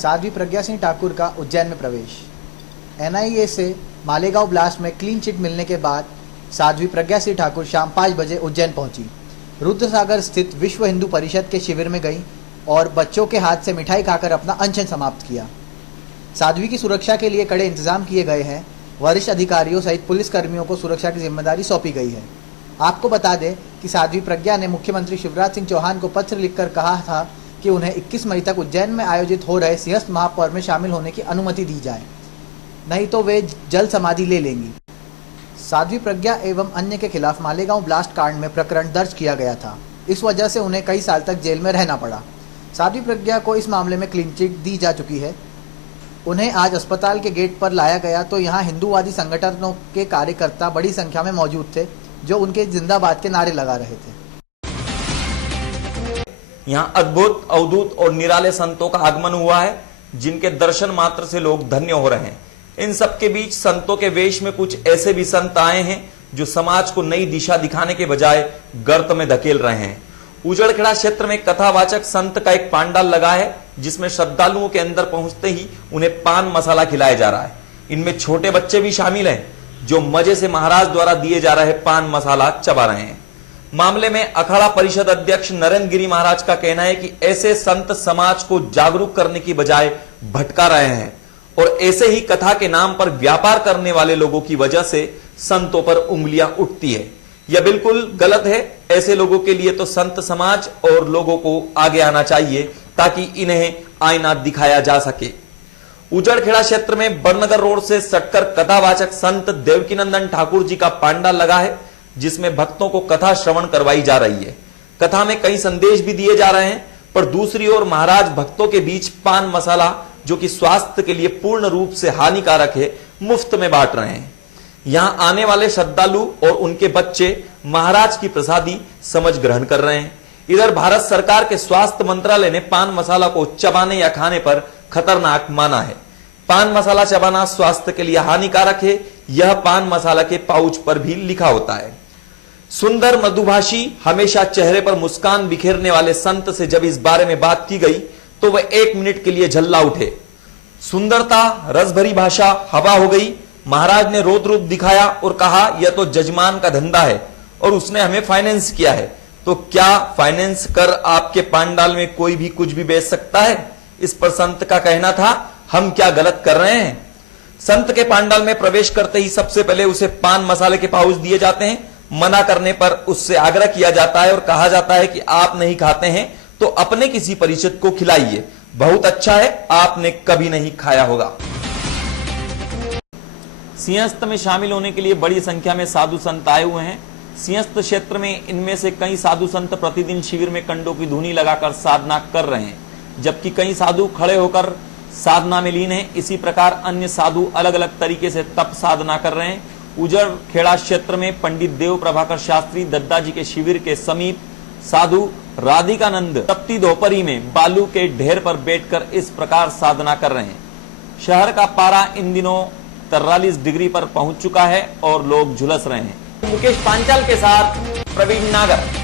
साध्वी प्रज्ञा सिंह ठाकुर का उज्जैन में प्रवेश। एनआईए से मालेगांव ब्लास्ट में क्लीन चिट मिलने के बाद साध्वी प्रज्ञा सिंह ठाकुर शाम 5 बजे उज्जैन पहुंची। रुद्रसागर स्थित विश्व हिंदू परिषद के शिविर में गई और बच्चों के हाथ से मिठाई खाकर अपना अनशन समाप्त किया। साध्वी की सुरक्षा के लिए कड़े इंतजाम किए गए हैं। वरिष्ठ अधिकारियों सहित पुलिसकर्मियों को सुरक्षा की जिम्मेदारी सौंपी गई है। आपको बता दें कि साध्वी प्रज्ञा ने मुख्यमंत्री शिवराज सिंह चौहान को पत्र लिखकर कहा था कि उन्हें 21 मई तक उज्जैन में आयोजित हो रहे सिंहस्थ महापर्व में शामिल होने की अनुमति दी जाए, नहीं तो वे जल समाधि ले लेंगी। साध्वी प्रज्ञा एवं अन्य के खिलाफ मालेगांव ब्लास्ट कांड में प्रकरण दर्ज किया गया था। इस वजह से उन्हें कई साल तक जेल में रहना पड़ा। साध्वी प्रज्ञा को इस मामले में क्लीन चिट दी जा चुकी है। उन्हें आज अस्पताल के गेट पर लाया गया तो यहाँ हिंदूवादी संगठनों के कार्यकर्ता बड़ी संख्या में मौजूद थे, जो उनके जिंदाबाद के नारे लगा रहे थे। यहाँ अद्भुत, अवधूत और निराले संतों का आगमन हुआ है, जिनके दर्शन मात्र से लोग धन्य हो रहे हैं। इन सबके बीच संतों के वेश में कुछ ऐसे भी संत आए हैं जो समाज को नई दिशा दिखाने के बजाय गर्त में धकेल रहे हैं। उजड़खेड़ा क्षेत्र में कथावाचक संत का एक पांडाल लगा है, जिसमें श्रद्धालुओं के अंदर पहुंचते ही उन्हें पान मसाला खिलाया जा रहा है। इनमें छोटे बच्चे भी शामिल हैं, जो मजे से महाराज द्वारा दिए जा रहे पान मसाला चबा रहे हैं। मामले में अखाड़ा परिषद अध्यक्ष नरेंद्र गिरी महाराज का कहना है कि ऐसे संत समाज को जागरूक करने की बजाय भटका रहे हैं और ऐसे ही कथा के नाम पर व्यापार करने वाले लोगों की वजह से संतों पर उंगलियां उठती है। यह बिल्कुल गलत है। ऐसे लोगों के लिए तो संत समाज और लोगों को आगे आना चाहिए ताकि इन्हें आईना दिखाया जा सके। उजड़खेड़ा क्षेत्र में बड़नगर रोड से सटकर कथावाचक संत देवकीनंदन ठाकुर जी का पांडाल लगा है, जिसमें भक्तों को कथा श्रवण करवाई जा रही है। कथा में कई संदेश भी दिए जा रहे हैं, पर दूसरी ओर महाराज भक्तों के बीच पान मसाला, जो कि स्वास्थ्य के लिए पूर्ण रूप से हानिकारक है, मुफ्त में बांट रहे हैं। यहां आने वाले श्रद्धालु और उनके बच्चे महाराज की प्रसादी समझ ग्रहण कर रहे हैं। इधर भारत सरकार के स्वास्थ्य मंत्रालय ने पान मसाला को चबाने या खाने पर खतरनाक माना है। पान मसाला चबाना स्वास्थ्य के लिए हानिकारक है, यह पान मसाला के पाउच पर भी लिखा होता है। सुंदर मधुभाषी, हमेशा चेहरे पर मुस्कान बिखेरने वाले संत से जब इस बारे में बात की गई तो वह 1 मिनट के लिए झल्ला उठे। सुंदरता, रसभरी भाषा हवा हो गई। महाराज ने रौद्र रूप दिखाया और कहा, यह तो जजमान का धंधा है और उसने हमें फाइनेंस किया है, तो क्या फाइनेंस कर आपके पांडाल में कोई भी कुछ भी बेच सकता है? इस पर संत का कहना था, हम क्या गलत कर रहे हैं? संत के पांडाल में प्रवेश करते ही सबसे पहले उसे पान मसाले के पाउच दिए जाते हैं। मना करने पर उससे आग्रह किया जाता है और कहा जाता है कि आप नहीं खाते हैं तो अपने किसी परिचित को खिलाइए, बहुत अच्छा है, आपने कभी नहीं खाया होगा। सिंहस्थ में शामिल होने के लिए बड़ी संख्या में साधु संत आए हुए हैं। सिंहस्थ क्षेत्र में इनमें से कई साधु संत प्रतिदिन शिविर में कंडों की धुनी लगाकर साधना कर रहे हैं, जबकि कई साधु खड़े होकर साधना में लीन हैं। इसी प्रकार अन्य साधु अलग अलग तरीके से तप साधना कर रहे हैं। उजड़खेड़ा क्षेत्र में पंडित देव प्रभाकर शास्त्री दद्दा जी के शिविर के समीप साधु राधिकानंद तपती दोपहरी में बालू के ढेर पर बैठकर इस प्रकार साधना कर रहे हैं। शहर का पारा इन दिनों 43 डिग्री पर पहुंच चुका है और लोग झुलस रहे हैं। मुकेश पांचाल के साथ प्रवीण नागर।